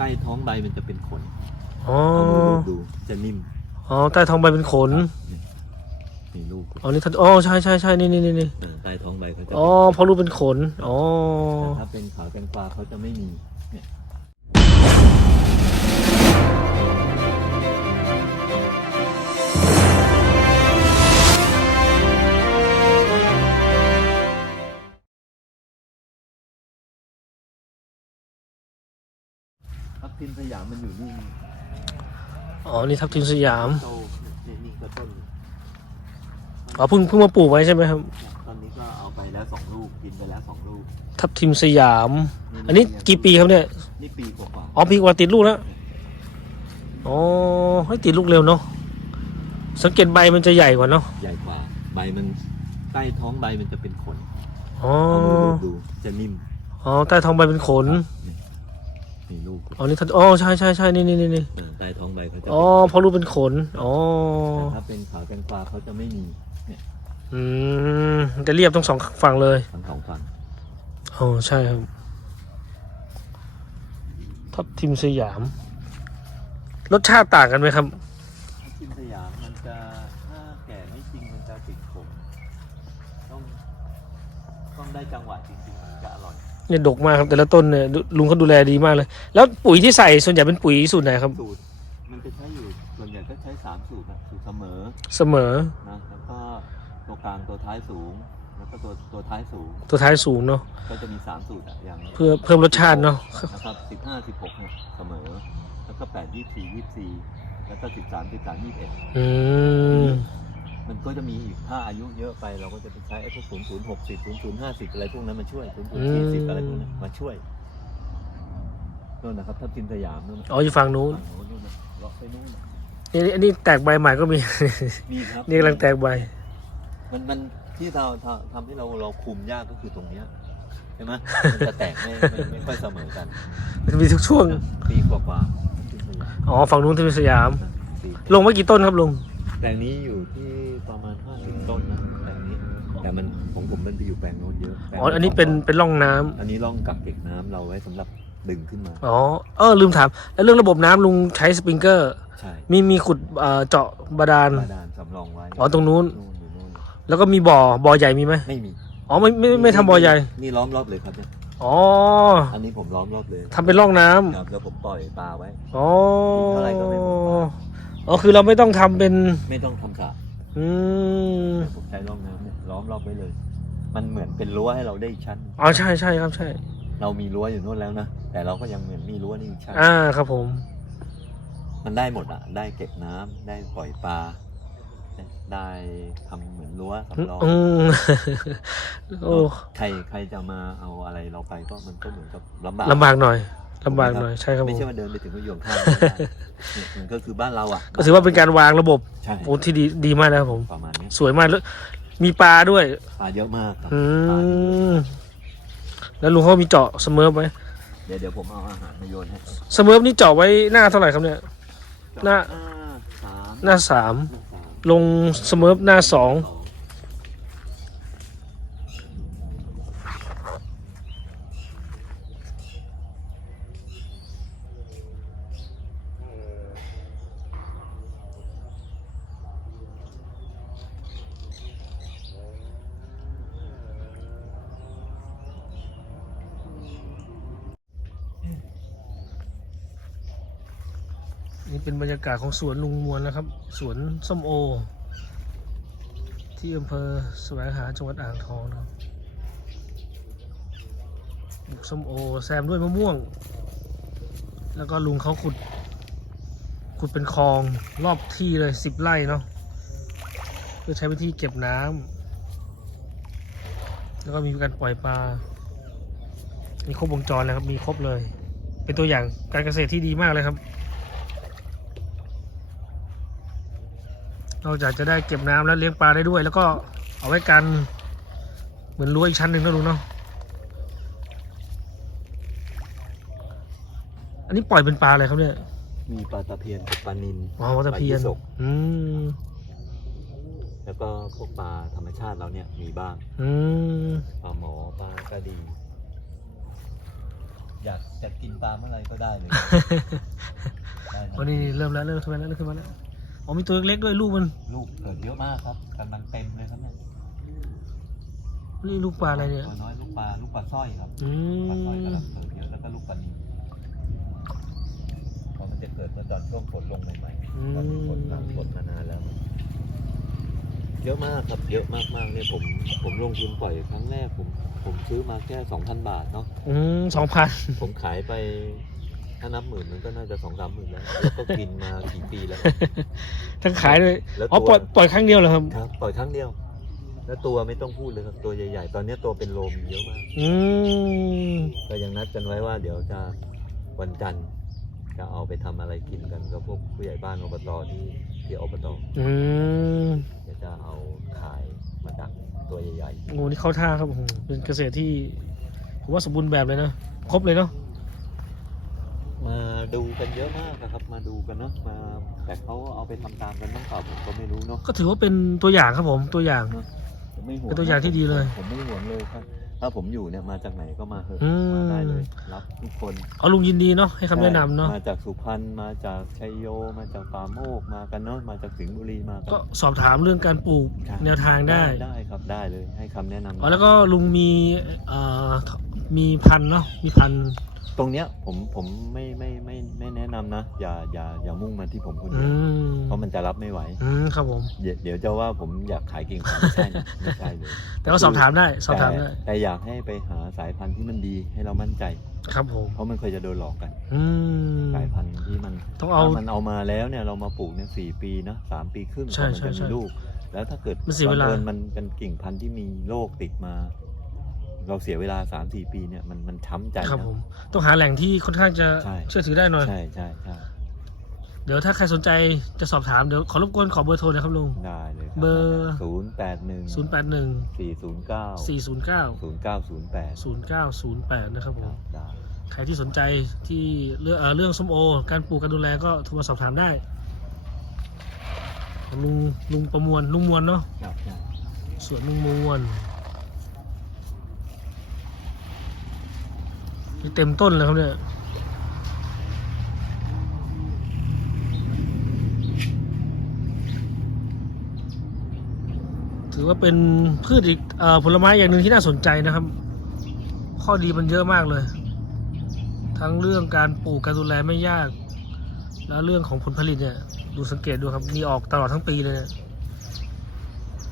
ใต้ท้องใบมันจะเป็นขนอ๋อเอามือลูบดูจะนิ่มอ๋อใต้ท้องใบเป็นขนนี่ลูกอ๋อนี่ท่านอ๋อใช่ใช่ใช่นี่นี่นี่นี่เออใต้ท้องใบเขาจะอ๋อเพราะรูปเป็นขนอ๋อแต่ถ้าเป็นขาวแตงกวาเขาจะไม่มีเนี่ย ทับทิมสยามมันอยู่นี่อ๋อ นี่ทับทิมสยาม โตเนี่ยนี่ก็ต้นอ๋อเพิ่งเพิ่งมาปลูกไว้ใช่ไหมครับ ตอนนี้ก็เอาไปแล้วสองลูกกินไปแล้วสองลูก ทับทิมสยาม อันนี้กี่ปีครับเนี่ย นี่ปีกว่าอ๋อปีกว่าติดลูกแล้ว อ๋อให้ติดลูกเร็วเนาะ สังเกตใบมันจะใหญ่กว่าเนาะๆใหญ่กว่าใบมันใต้ท้องใบมันจะเป็นขนอ๋อเอามือลูบดูจะนิ่ม อ๋อใต้ท้องใบเป็นขนนี่ ลูกอ๋อนี่ท่านอ๋อใช่ใช่ใช่นี่นี่นี่นี่เออใต้ท้องใบเขาจะอ๋อเพราะรูปเป็นขนอ๋อแต่ถ้าเป็นขาวแตงกวาเขาจะไม่มีเนี่ยอืมจะเรียบทั้งสองฝั่งเลยทั้งสองฝั่งอ๋อใช่ครับทับทิมสยาม รสชาติต่างกันไหมครับ ถ้ากินสยามมันจะถ้าแก่ไม่จริงมันจะติดขมต้องต้องได้จังหวะจริง เนี่ยดกมากครับแต่ละต้นเนี่ยดูลุงเขาดูแลดีมากเลย แล้วปุ๋ยที่ใส่ส่วนใหญ่เป็นปุ๋ยสูตรไหนครับ สูตรมันจะใช้อยู่ส่วนใหญ่ก็ใช้สามสูตรนะสูตรเสมอเสมอนะแล้วก็ตัวกลางตัวท้ายสูง แล้วก็ตัวตัวท้ายสูง ตัวท้ายสูงเนาะก็จะมีสามสูตรอะอย่างเพื่อเพิ่มรสชาติเนาะนะครับสิบห้าสิบหกเนี่ยเสมอ แล้วก็แปดยี่สี่ยี่สี่แล้วก็สิบสามสิบสามยี่เอ็ดอื มมันก็จะมีอีกถ้าอายุเยอะไปเราก็จะไปใช้ไอ้พวกศูนย์ศูนย์หกสิบศูนย์ศูนย์ห้าสิบอะไรพวกนั้นมาช่วยศูนย์ศูนย์สี่สิบอะไรพวกนั้นมาช่วยนู่นนะครับถ้าทิมสยามนู่นนะอ๋ออยู่ฝั่งนู้นฝั่งโน้นนู่นนะเลาะไปนู่นนะนี่อันนี้แตกใบใหม่ก็มี มีครับ นี่กำลังแตกใบ มันมันที่เราทำทำให้เราเราคุมยากก็คือตรงเนี้ยใช่ไหมมันจะแตกไม่ไม่ไม่ค่อยเสมอกันมันมีทุกช่วง ปีกว่าๆทิมสยามอ๋อฝั่งนู้นที่เป็นสยามปีลงไว้กี่ต้นครับลุง แปลงนี้อยู่ที่ประมาณห้าสิบต้นนะแปลงนี้ แต่มันของผมมันไปอยู่แปลงโน้นเยอะแปลงอ๋อ อันนี้เป็นเป็นร่องน้ำอันนี้ร่องกักเก็บน้ำเราไว้สำหรับดึงขึ้นมา อ๋อ เออ ลืมถาม แล้วเรื่องระบบน้ำลุงใช้สปริงเกอร์ ใช่มีมีขุดเอ่อเจาะบาดาล บาดาลสำรองไว้อ๋อตรงนู้นนู่นอยู่นู่นแล้วก็มีบ่อ บ่อใหญ่มีไหมไม่มีอ๋อ ไม่ไม่ไม่ทำบ่อใหญ่ นี่ล้อมรอบเลยครับเนี่ยอ๋ออันนี้ผมล้อมรอบเลยทำเป็นร่องน้ำครับแล้วผมปล่อยปลาไว้ อ๋อ เท่าไหร่ก็ไม่หมด อ๋อคือเราไม่ต้องทำเป็น ไม่ต้องทำสระอืมผมใช้ร่องน้ำเนี่ยล้อมรอบไว้เลย มันเหมือนเป็นรั้วให้เราได้อีกชั้น อ๋อใช่ใช่ครับใช่ เรามีรั้วอยู่นู่นแล้วนะ แต่เราก็ยังเหมือนมีรั้วนี่อีกชั้น อ่าครับผม มันได้หมดอะ ได้เก็บน้ำได้ปล่อยปลา ได้ทำเหมือนรั้วสำรองอืมโอ้ใครใครจะมาเอาอะไรเราไปก็มันก็เหมือนกับลำบากลำบากหน่อย ลำบากหน่อยใช่ครับผไม่มใช่ว่าเดินไปถึงก็โยนข้ามไม่ได้เนี่ยมันก็คือบ้านเราอะก็ถือว่าเป็นการวางระบบใช่โอ้ที่ดีดีมากนะครับผม ประมาณนี้สวยมากแล้วมีปลาด้วย ปลาเยอะมากครับอืปลาเยอะมแล้วลุงเขามีเจาะเสมอไว้เดี๋ยวเดี๋ยวผมเอาอาหารมาโยนให้เสมอนี่เจาะไว้หน้าเท่าไหร่ครับเนี่ย หน้า สามหน้าสามหน้าสามลงเสมอหน้าสองสอง นี่เป็นบรรยากาศของสวนลุงมวลนะครับ สวนส้มโอ ที่อำเภอแสวงหาจังหวัดอ่างทองนะครับปลูกส้มโอแซมด้วยมะม่วง แล้วก็ลุงเขาขุด ขุดเป็นคลองรอบที่เลยสิบไร่เนาะเพื่อใช้เป็นที่เก็บน้ำแล้วก็มีการปล่อยปลามีครบวงจรเลยครับมีครบเลย เป็นตัวอย่างการเกษตรที่ดีมากเลยครับ นอกจากจะได้เก็บน้ำแล้วเลี้ยงปลาได้ด้วย แล้วก็เอาไว้กันเหมือนรั้วอีกชั้นหนึ่งนะลุงเนาะอันนี้ปล่อยเป็นปลาอะไรครับเนี่ย มีปลาตะเพียนกับปลานิลอ๋อตะเพียนปลายี่สกอืมแล้วก็พวกปลาธรรมชาติเราเนี่ยมีบ้าง อืมปลาหมอปลากระดี อยากจะกินปลาเมื่อไหรก็ได้เลยได้นะวันนี้เริ่มแล้วเริ่มขึ้นมาแล้วเริ่มขึ้นมาแล้ว อ๋อมีตัวเล็กๆด้วยลูกมันลูกเกิดเยอะมากครับกำลังเต็มเลยครับเนี่ยนี่ลูกปลาอะไรเนี่ยตัวน้อยลูกปลาลูกปลาสร้อยครับอืปลาสร้อยมกำลังเกิดเยอะแล้วก็ลูกปลานิลเพราะมันจะเกิดเมื่อตอนช่วงฝนลงใหม่ๆตอนฝนหลังฝนมานานแล้ว เยอะมากครับเยอะมากๆเนี่ยผมผมลงทุนปล่อยครั้งแรกผมผมซื้อมาแค่สองพันบาทเนาะอืมสองพันผมขายไป ถ้านับหมื่นมันก็น่าจะสองสามหมื่นแล้วแล้วก็กินมากี่ปีแล้ว ทั้งขายด้วยแล้วอ๋อตัวปล่อยปล่อยครั้งเดียวเหรอครับ ครับปล่อยครั้งเดียว แล้วตัวไม่ต้องพูดเลยครับตัวใหญ่ๆ ตอนนี้ตัวเป็นโลมีเยอะมาก อืมก็ยังนัดกันไว้ว่าเดี๋ยวจะวันจันทร์จะเอาไปทำอะไรกินกันกับพวกผู้ใหญ่บ้านอบตที่ที่อบตอืมเดี๋ยวจะเอาขายมาดักตัวใหญ่โอ้นี่เข้าท่าครับโอ้โหเป็นเกษตรที่ผมว่าสมบูรณ์แบบเลยนะ ครบเลยเนาะๆมา ดูกันเยอะมากนะครับ มาดูกันเนาะมาแต่เขาเอาไปทำตามกันบ้างเปล่าผมก็ไม่รู้เนาะก็ถือว่าเป็นตัวอย่างครับผมตัวอย่าง ผมไม่ห่วงเป็นตัวอย่างที่ดีเลย ผมไม่ห่วงเลยครับ ถ้าผมอยู่เนี่ยมาจากไหนก็มาเถอะอืมมาได้เลยรับทุกคนเอาลุงยินดีเนาะให้คำแนะนำเนาะมาจากสุพรรณมาจากชัยโยมาจากป่าโมกมากันเนาะมาจากสิงห์บุรีมากันก็สอบถามเรื่องการปลูกใช่แนวทางได้ได้ครับได้เลยให้คำแนะนำ อ๋อแล้วก็ลุงมีเอ่อมีพันธุ์เนาะมีพันธุ์ ตรงเนี้ยผมผมไม่ไม่ไม่ไม่แนะนำนะอย่าอย่าอย่ามุ่งมาที่ผมคนอืเดียวมเพราะมันจะรับไม่ไหวอืมครับผมเดี๋ยวเดี๋ยวจะว่าผมอยากขายกิ่งพันธุ์ไม่ใช่นะไม่ใช่เลยแต่ก็สอบถามได้สอบถามได้แต่แต่อยากให้ไปหาสายพันธุ์ที่มันดีให้เรามั่นใจ ครับผม เพราะมันเคยจะโดนหลอกกันอืม สายพันธุ์ที่มันต้องเอาถ้มันเอามาแล้วเนี่ยเรามาปลูกเนี่ยสี่ปีนะสามปีครึ่งใช่กว่ามันใช่จะใช่มีลูก แล้วถ้าเกิดมันเสียเวลา บังอิญมันเป็นกิ่งพันธุ์ที่มีโรคติดมา เราเสียเวลาสามสี่ปีเนี่ยมันมันช้ำใจครับนะ ผม ต้องหาแหล่งที่ค่อนข้างจะใช่ เชื่อถือได้หน่อย ใช่ใช่ใช่เดี๋ยวถ้าใครสนใจจะสอบถามเดี๋ยวขอรบกวนขอเบอร์โทรหนะครับลุง ได้เลยเบอร์ ศูนย์แปดหนึ่ง0 8 1 สี่ศูนย์เก้า4 0 9 ศูนย์เก้าศูนย์แปด0 9 0 8 นะครับผม ได้ใครที่สนใจที่เรื่องเอ่อเรื่องส้มโอ การปลูกการดูแลก็โทรมาสอบถามได้ลุงลุงประมวลลุงมวลเนาะครับใช่สวนลุงมวล เต็มต้นเลยครับเนี่ยถือว่าเป็นพืชอีกอผลไม้อย่างหนึ่งที่น่าสนใจนะครับ ข้อดีมันเยอะมากเลย ทั้งเรื่องการปลูกการดูแลไม่ยาก แล้วเรื่องของผลผลิตเนี่ย ดูสังเกตดูครับ มีออกตลอดทั้งปีเลยเนี่ย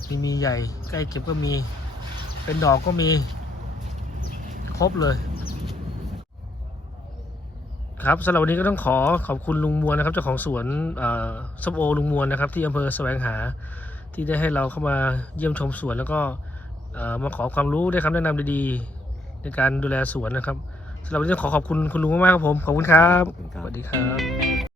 มีมีใหญ่ใกล้เก็บก็มี เป็นดอกก็มี ครบเลย ครับสำหรับวันนี้ก็ต้องขอขอบคุณลุงมวลนะครับเจ้าของสวนเอ่อส้มโอลุงมวลนะครับ ที่อำเภอแสวงหาที่ได้ให้เราเข้ามาเยี่ยมชมสวน แล้วก็เอ่อมาขอความรู้ได้คำแนะนำดีๆ ในการดูแลสวนนะครับสำหรับวันนี้ต้องขอขอบคุณคุณลุงมากๆครับผมขอบคุณครับขอบคุณคสรับวัสดีครับ